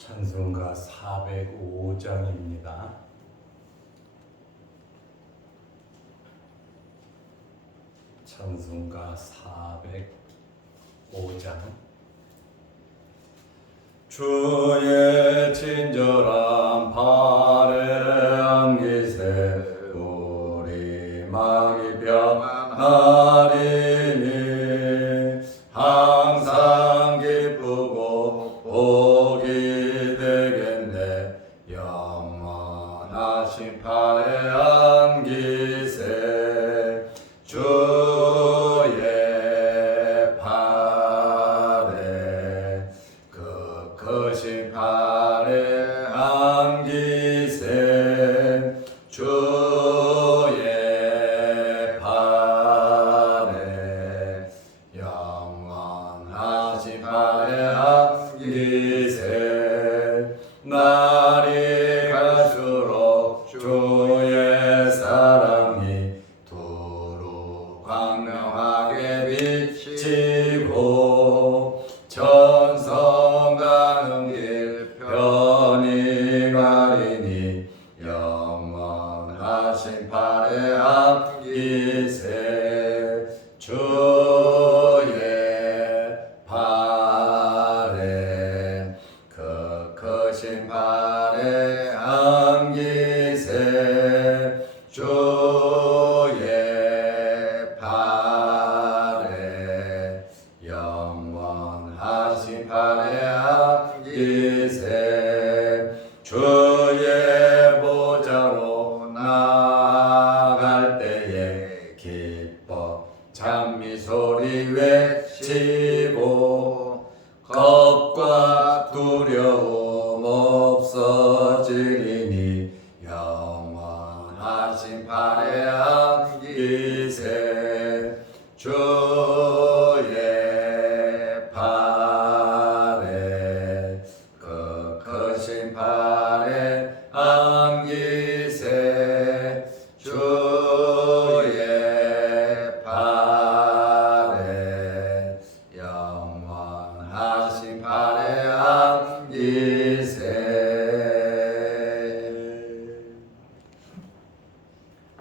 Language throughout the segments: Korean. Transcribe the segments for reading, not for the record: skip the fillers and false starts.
찬송가 405장입니다. 찬송가 405장. 주의 친절한 발에 안기세 우리 마음이 편하리니 항상 기쁘고 복이 되겠네. 영원하신 발에 안기세 주의 발에 그 크신 발에 안기세 주의 발에 영원하신 발에 안기세 날이 갈수록 주의 사랑이 두루 광명하게 비치고 전성 가는 길 편히 가리니 영원하신 발에 안기세 주의 발에 그 크신 발에 안기세 주의 발에 영원하신 발에 안기세 주의 보좌로 나갈 때에 기뻐 찬미 소리 외치고 겁과 두려움 없어지리니 영원하신 발에 안기세 주의 발에 그 크신 발에 안기세 주의 발에 영원하신 발에 안기세.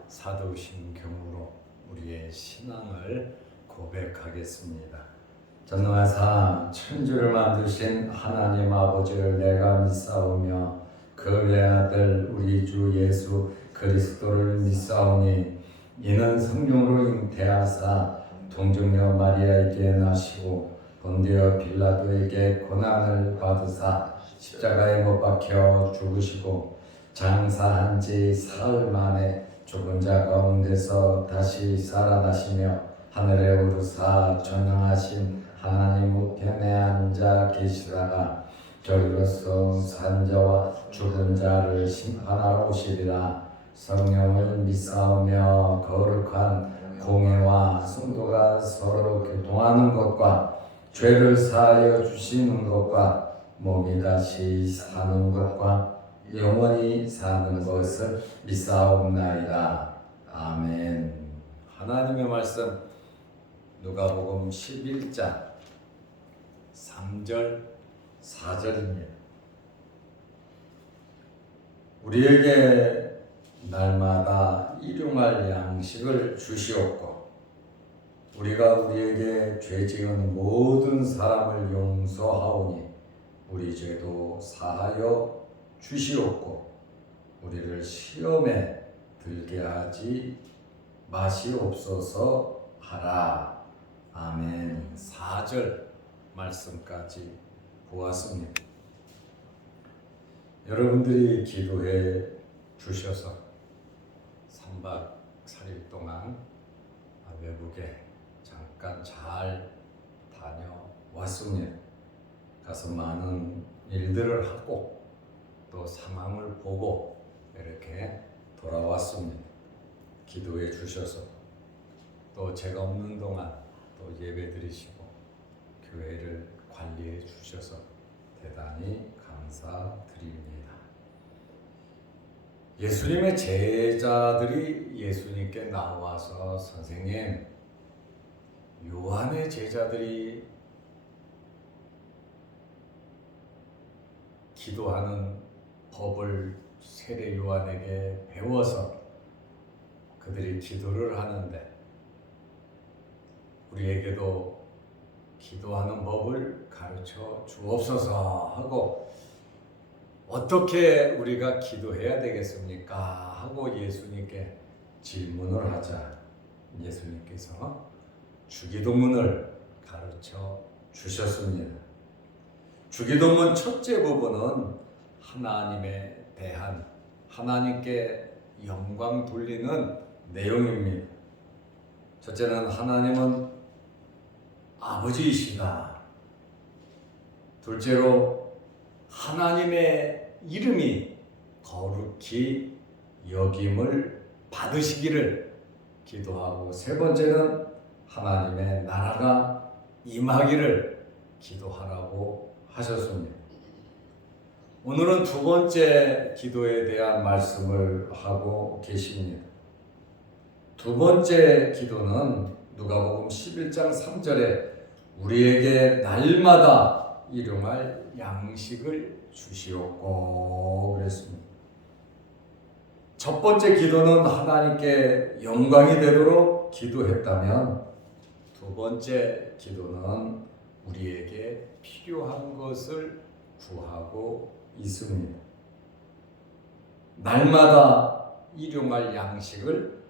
사도신 경으로 우리의 신앙을 고백하겠습니다. 전능하사 천주를 만드신 하나님 아버지를 내가 믿사오며 그 외아들 우리 주 예수 그리스도를 믿사오니 이는 성령으로 잉태하사 동정녀 마리아에게 나시고 본디오 빌라도에게 고난을 받으사 십자가에 못 박혀 죽으시고 장사한 지 사흘 만에 죽은 자 가운데서 다시 살아나시며 하늘에 오르사 전능하신 하나님 우편에 앉아 계시다가 저리로서 산자와 죽은 자를 심판하러 오시리라. 성령을 믿사오며 거룩한 공회와 성도가 서로 교통하는 것과 죄를 사하여 주시는 것과 몸이 다시 사는 것과 영원히 사는 것을 믿사옵나이다. 아멘. 하나님의 말씀 누가복음 11장 3절 4절입니다. 우리에게 날마다 일용할 양식을 주시옵고 우리가 우리에게 죄 지은 모든 사람을 용서하오니 우리 죄도 사하여 주시옵고 우리를 시험에 들게 하지 마시옵소서 하라. 아멘. 4절 말씀까지 보았습니다. 여러분들이 기도해 주셔서 3박 4일 동안 외국에 잠깐 잘 다녀왔습니다. 가서 많은 일들을 하고 또 상황을 보고 이렇게 돌아왔습니다. 기도해 주셔서 또 제가 없는 동안 또 예배 드리시고 교회를 관리해 주셔서 대단히 감사드립니다. 예수님의 제자들이 예수님께 나와서 선생님, 요한의 제자들이 기도하는 법을 세례 요한에게 배워서 그들이 기도를 하는데 우리에게도 기도하는 법을 가르쳐 주옵소서 하고 어떻게 우리가 기도해야 되겠습니까? 하고 예수님께 질문을 하자 예수님께서 주기도문을 가르쳐 주셨습니다. 주기도문 첫째 부분은 하나님에 대한 하나님께 영광 돌리는 내용입니다. 첫째는 하나님은 아버지이시다. 둘째로 하나님의 이름이 거룩히 여김을 받으시기를 기도하고 세 번째는 하나님의 나라가 임하기를 기도하라고 하셨습니다. 오늘은 두 번째 기도에 대한 말씀을 하고 계십니다. 두 번째 기도는 누가복음 11장 3절에 우리에게 날마다 일용할 양식을 주시옵고 그랬습니다. 첫 번째 기도는 하나님께 영광이 되도록 기도했다면 두 번째 기도는 우리에게 필요한 것을 구하고 있습니다. 날마다 일용할 양식을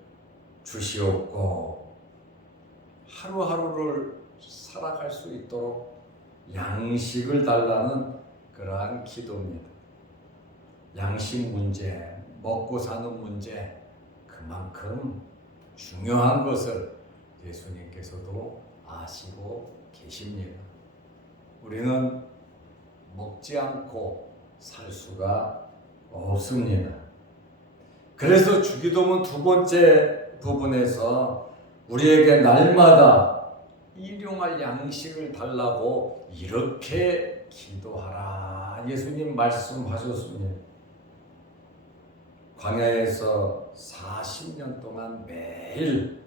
주시옵고 하루하루를 살아갈 수 있도록 양식을 달라는 그러한 기도입니다. 양식 문제, 먹고 사는 문제 그만큼 중요한 것을 예수님께서도 아시고 계십니다. 우리는 먹지 않고 살 수가 없습니다. 그래서 주기도문 두 번째 부분에서 우리에게 날마다 일용할 양식을 달라고 이렇게 기도하라 예수님 말씀하셨습니다. 광야에서 40년 동안 매일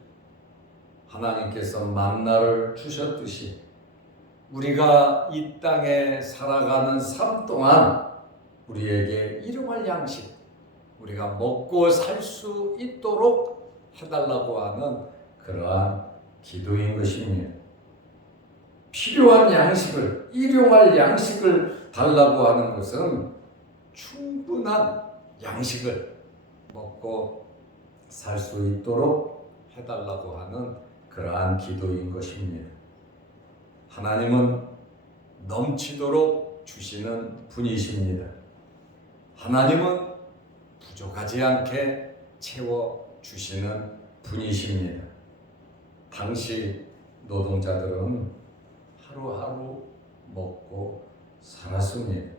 하나님께서 만나를 주셨듯이 우리가 이 땅에 살아가는 삶 동안 우리에게 일용할 양식, 우리가 먹고 살 수 있도록 해달라고 하는 그러한 기도인 것입니다. 필요한 양식을, 일용할 양식을 달라고 하는 것은 충분한 양식을 먹고 살 수 있도록 해달라고 하는 그러한 기도인 것입니다. 하나님은 넘치도록 주시는 분이십니다. 하나님은 부족하지 않게 채워주시는 분이십니다. 당시 노동자들은 하루하루 먹고 살았습니다.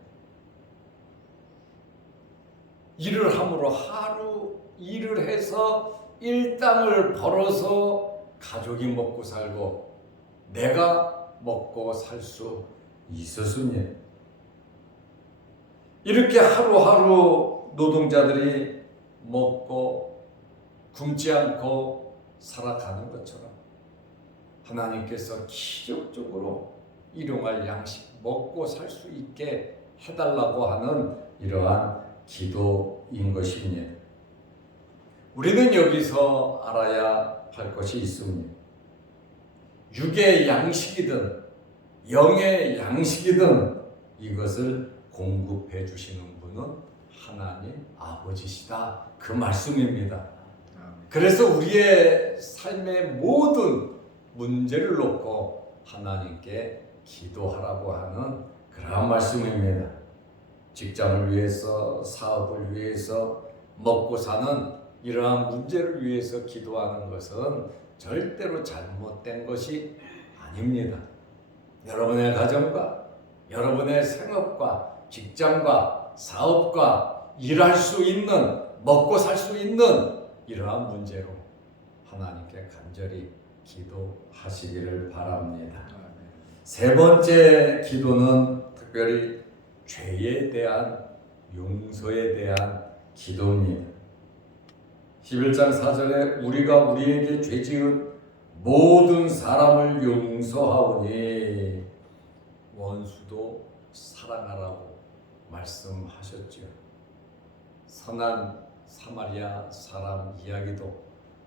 일을 함으로 하루 일을 해서 일당을 벌어서 가족이 먹고 살고 내가 먹고 살 수 있었습니다. 이렇게 하루하루 노동자들이 먹고 굶지 않고 살아가는 것처럼 하나님께서 기적적으로 일용할 양식 먹고 살 수 있게 해달라고 하는 이러한 기도인 것입니다. 우리는 여기서 알아야 할 것이 있습니다. 육의 양식이든 영의 양식이든 이것을 공급해 주시는 분은 하나님 아버지시다. 그 말씀입니다. 그래서 우리의 삶의 모든 문제를 놓고 하나님께 기도하라고 하는 그러한 말씀입니다. 직장을 위해서, 사업을 위해서, 먹고 사는 이러한 문제를 위해서 기도하는 것은 절대로 잘못된 것이 아닙니다. 여러분의 가정과 여러분의 생업과 직장과 사업과 일할 수 있는, 먹고 살 수 있는 이러한 문제로 하나님께 간절히 기도하시기를 바랍니다. 세 번째 기도는 특별히 죄에 대한 용서에 대한 기도입니다. 11장 4절에 우리가 우리에게 죄지은 모든 사람을 용서하오니 원수도 사랑하라고 말씀하셨지요. 선한 사마리아 사람 이야기도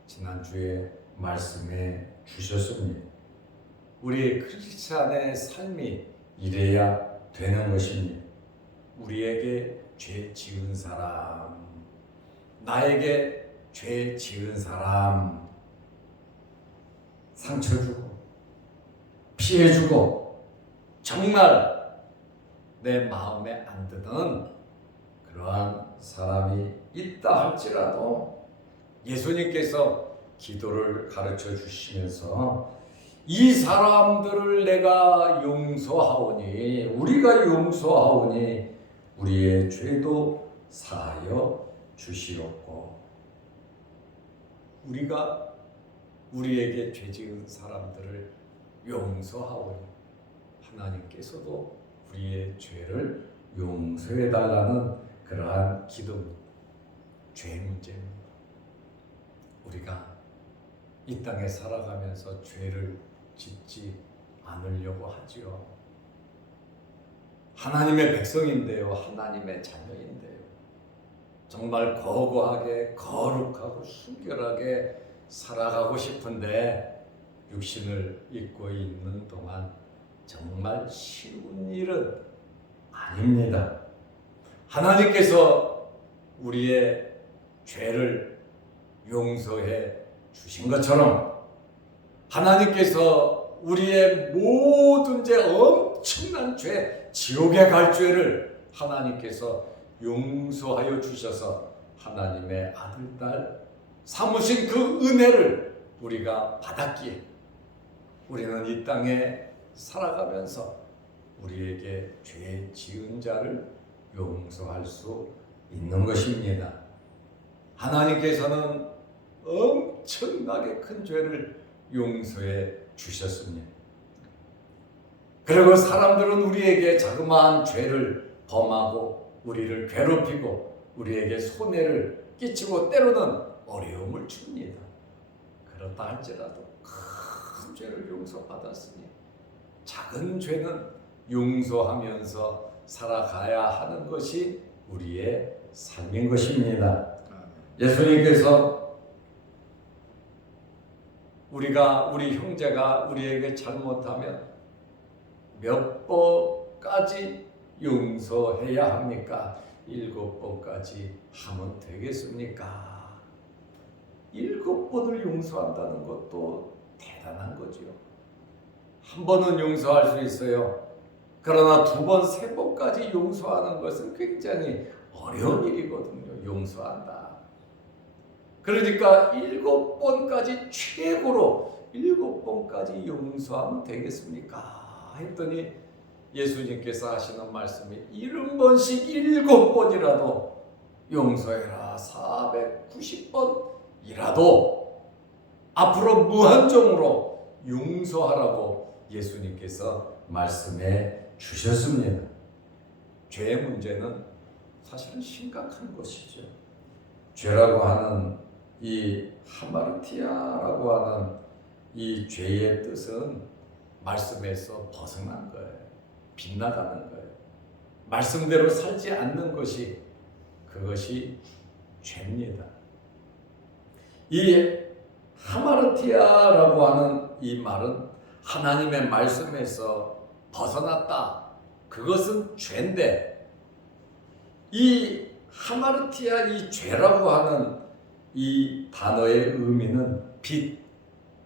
지난주에 말씀해 주셨습니다. 우리 크리스찬의 삶이 이래야 되는 것입니다. 우리에게 죄 지은 사람, 나에게 죄 지은 사람 상처 주고 피해 주고 정말 내 마음에 안 드는 그러한 사람이 있다 할지라도 예수님께서 기도를 가르쳐 주시면서 이 사람들을 내가 용서하오니, 우리가 용서하오니 우리의 죄도 사하여 주시옵고, 우리가 우리에게 죄 지은 사람들을 용서하오니 하나님께서도 우리의 죄를 용서해 달라는 그러한 기도입니다. 죄 문제입니다. 우리가 이 땅에 살아가면서 죄를 짓지 않으려고 하지요. 하나님의 백성인데요, 하나님의 자녀인데요, 정말 거룩하게 거룩하고 순결하게 살아가고 싶은데 육신을 입고 있는 동안 정말 쉬운 일은 아닙니다. 하나님께서 우리의 죄를 용서해 주신 것처럼 하나님께서 우리의 모든 죄, 엄청난 죄, 지옥에 갈 죄를 하나님께서 용서하여 주셔서 하나님의 아들, 딸 삼으신 그 은혜를 우리가 받았기에 우리는 이 땅에 살아가면서 우리에게 죄 지은 자를 용서할 수 있는 것입니다. 하나님께서는 엄청나게 큰 죄를 용서해 주셨습니다. 그리고 사람들은 우리에게 자그마한 죄를 범하고 우리를 괴롭히고 우리에게 손해를 끼치고 때로는 어려움을 줍니다. 그렇다 할지라도 큰 죄를 용서받았으니 작은 죄는 용서하면서 살아가야 하는 것이 우리의 삶인 것입니다. 예수님께서 우리 형제가 우리에게 잘못하면 몇 번까지 용서해야 합니까? 7번까지 하면 되겠습니까? 7번을 용서한다는 것도 대단한 거죠. 한 번은 용서할 수 있어요. 그러나 2번, 3번까지 용서하는 것은 굉장히 어려운 일이거든요. 용서한다. 그러니까 7번까지 최고로 7번까지 용서하면 되겠습니까? 했더니 예수님께서 하시는 말씀이 70번씩 7번이라도 용서해라. 490번이라도 앞으로 무한정으로 용서하라고 예수님께서 말씀해 주셨습니다. 죄의 문제는 사실은 심각한 것이죠. 죄라고 하는 이 하마르티아라고 하는 이 죄의 뜻은 말씀에서 벗어난 거예요. 빗나가는 거예요. 말씀대로 살지 않는 것이 그것이 죄입니다. 이 하마르티아라고 하는 이 말은 하나님의 말씀에서 벗어났다. 그것은 죄인데 이 하마르티아 이 죄라고 하는 이 단어의 의미는 빚,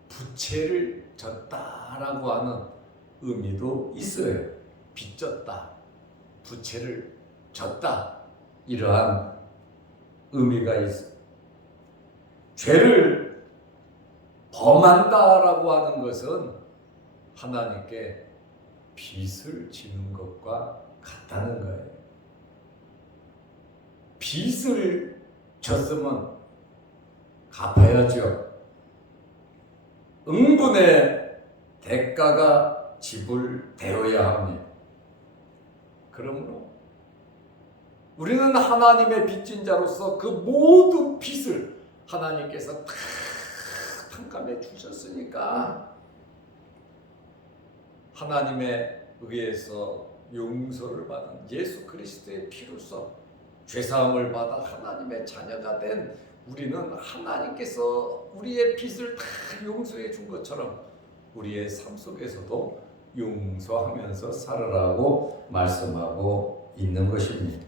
부채를 졌다라고 하는 의미도 있어요. 빚졌다, 부채를 졌다 이러한 의미가 있어요. 죄를 범한다라고 하는 것은 하나님께 빚을 지는 것과 같다는 거예요. 빚을 졌으면 갚아야죠. 응분의 대가가 지불되어야 합니다. 그러므로 우리는 하나님의 빚진 자로서 그 모든 빚을 하나님께서 다 탕감해 주셨으니까 하나님에 의해서 용서를 받은 예수 그리스도의 피로써 죄사함을 받아 하나님의 자녀가 된 우리는 하나님께서 우리의 빚을 다 용서해 준 것처럼 우리의 삶 속에서도 용서하면서 살아라고 말씀하고 있는 것입니다.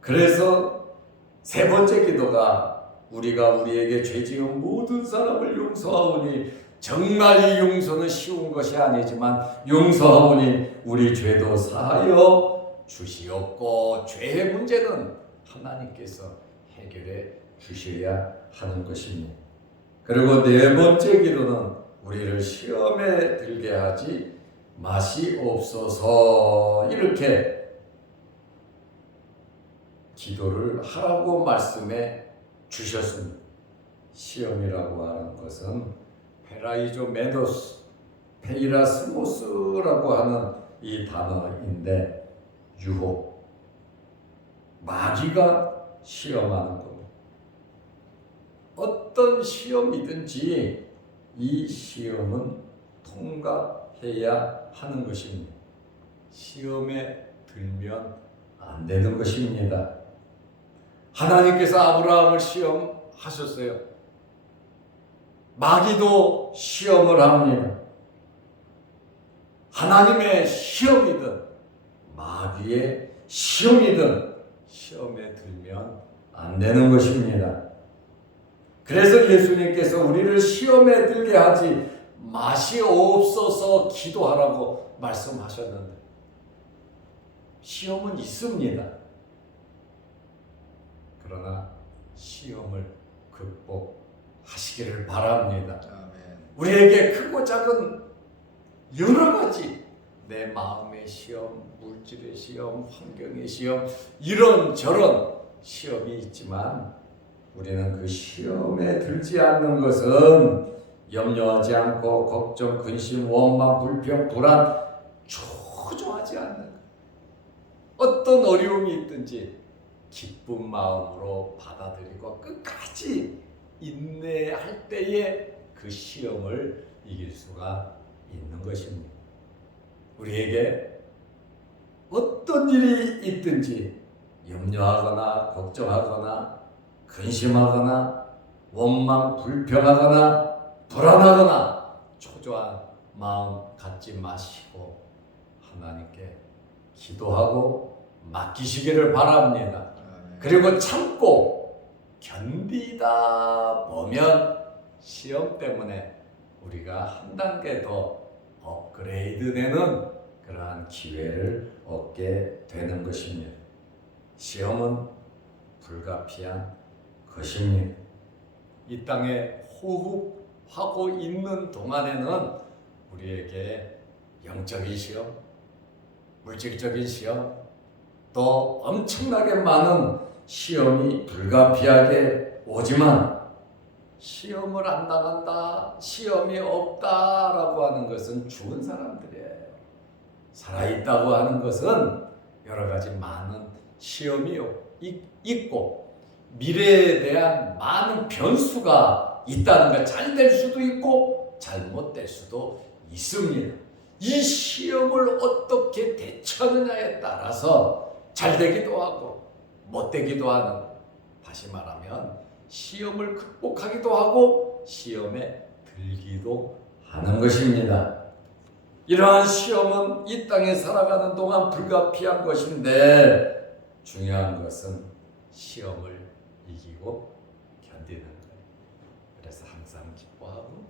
그래서 세 번째 기도가 우리가 우리에게 죄 지은 모든 사람을 용서하오니 정말 이 용서는 쉬운 것이 아니지만 용서하오니 우리 죄도 사하여 주시옵고 죄의 문제는 하나님께서 해결해 주셔야 하는 것입니다. 그리고 네 번째 기도는 우리를 시험에 들게 하지 마시옵소서 이렇게 기도를 하라고 말씀해 주셨습니다. 시험이라고 하는 것은 페라이조메노스, 페이라스모스라고 하는 이 단어인데 유혹, 마귀가 시험하는 겁니다. 어떤 시험이든지 이 시험은 통과해야 하는 것입니다. 시험에 들면 안 되는 것입니다. 하나님께서 아브라함을 시험하셨어요. 마귀도 시험을 합니다. 하나님의 시험이든 마귀의 시험이든 시험에 들면 안 되는 것입니다. 그래서 예수님께서 우리를 시험에 들게 하지 마시옵소서 기도하라고 말씀하셨는데 시험은 있습니다. 그러나 시험을 극복하시기를 바랍니다. 아멘. 우리에게 크고 작은 여러 가지 내 마음의 시험, 물질의 시험, 환경의 시험 이런저런 시험이 있지만 우리는 그 시험에 들지 않는 것은 염려하지 않고 걱정, 근심, 원망, 불평, 불안 초조하지 않는 어떤 어려움이 있든지 기쁜 마음으로 받아들이고 끝까지 인내할 때에 그 시험을 이길 수가 있는 것입니다. 우리에게 어떤 일이 있든지 염려하거나 걱정하거나 근심하거나 원망, 불평하거나 불안하거나 초조한 마음 갖지 마시고 하나님께 기도하고 맡기시기를 바랍니다. 그리고 참고 견디다 보면 시험 때문에 우리가 한 단계 더 업그레이드 되는 그러한 기회를 얻게 되는 것입니다. 시험은 불가피한 것입니다. 이 땅에 호흡하고 있는 동안에는 우리에게 영적인 시험, 물질적인 시험, 또 엄청나게 많은 시험이 불가피하게 오지만 시험을 안 당한다, 시험이 없다라고 하는 것은 죽은 사람들이에요. 살아있다고 하는 것은 여러 가지 많은 시험이 있고 미래에 대한 많은 변수가 있다는 것, 잘 될 수도 있고 잘못될 수도 있습니다. 이 시험을 어떻게 대처하느냐에 따라서 잘 되기도 하고 못 되기도 하는, 다시 말하면 시험을 극복하기도 하고 시험에 들기도 하는 것입니다. 이러한 시험은 이 땅에 살아가는 동안 불가피한 것인데 중요한 것은 시험을 이기고 견디는 거예요. 그래서 항상 기뻐하고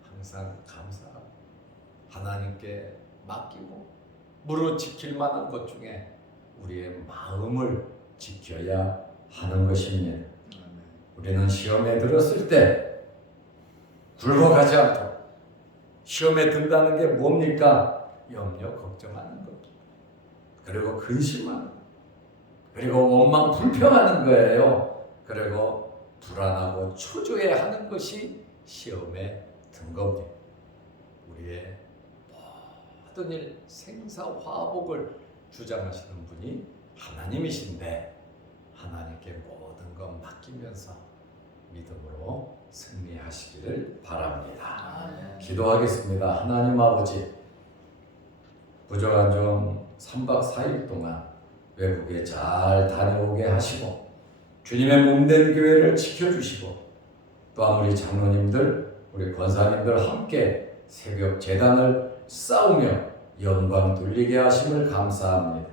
항상 감사하고 하나님께 맡기고 무릇 지킬 만한 것 중에 우리의 마음을 지켜야 하는 것입니다. 우리는 시험에 들었을 때 굴복하지 않고, 시험에 든다는 게 뭡니까? 염려, 걱정하는 것, 그리고 근심하는 것, 그리고 원망, 불평하는 거예요. 그리고 불안하고 초조해하는 것이 시험에 든 겁니다. 우리의 모든 일, 생사화복을 주장하시는 분이 하나님이신데 하나님께 모든 것 맡기면서 믿음으로 승리하시기를 바랍니다. 기도하겠습니다. 하나님 아버지, 부족한 좀 3박 4일 동안 외국에 잘 다녀오게 하시고 주님의 몸된 교회를 지켜주시고 또한 우리 장로님들, 우리 권사님들 함께 새벽 제단을 쌓으며 영광 돌리게 하심을 감사합니다.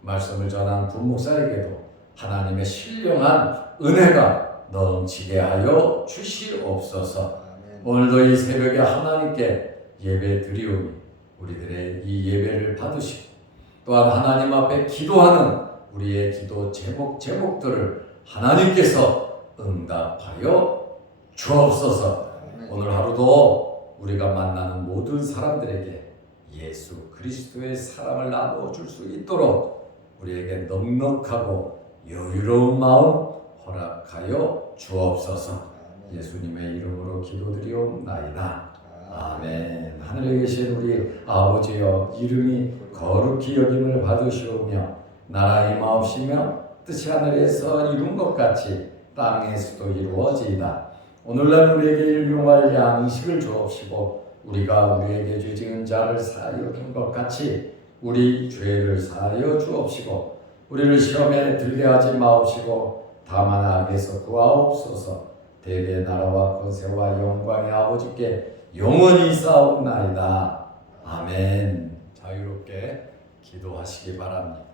말씀을 전한 부목사에게도 하나님의 신령한 은혜가 넘치게 하여 주시옵소서. 오늘도 이 새벽에 하나님께 예배 드리오니 우리들의 이 예배를 받으시고 또한 하나님 앞에 기도하는 우리의 기도 제목들을 하나님께서 응답하여 주옵소서. 오늘 하루도 우리가 만나는 모든 사람들에게 예수 그리스도의 사랑을 나누어 줄 수 있도록 우리에게 넉넉하고 여유로운 마음 허락하여 주옵소서. 예수님의 이름으로 기도드리옵나이다. 아멘. 하늘에 계신 우리 아버지여, 이름이 거룩히 여김을 받으시오며 나라의 마옵시며 뜻이 하늘에서 이룬 것 같이 땅에서도 이루어지이다. 오늘날 우리에게 일용할 양식을 주옵시고 우리가 우리에게 죄 지은 자를 사하여 준 것 같이 우리 죄를 사하여 주옵시고 우리를 시험에 들게 하지 마옵시고 다만 악에서 구하옵소서. 대개 나라와 권세와 영광의 아버지께 영원히 싸움나이다. 아멘. 자유롭게 기도하시기 바랍니다.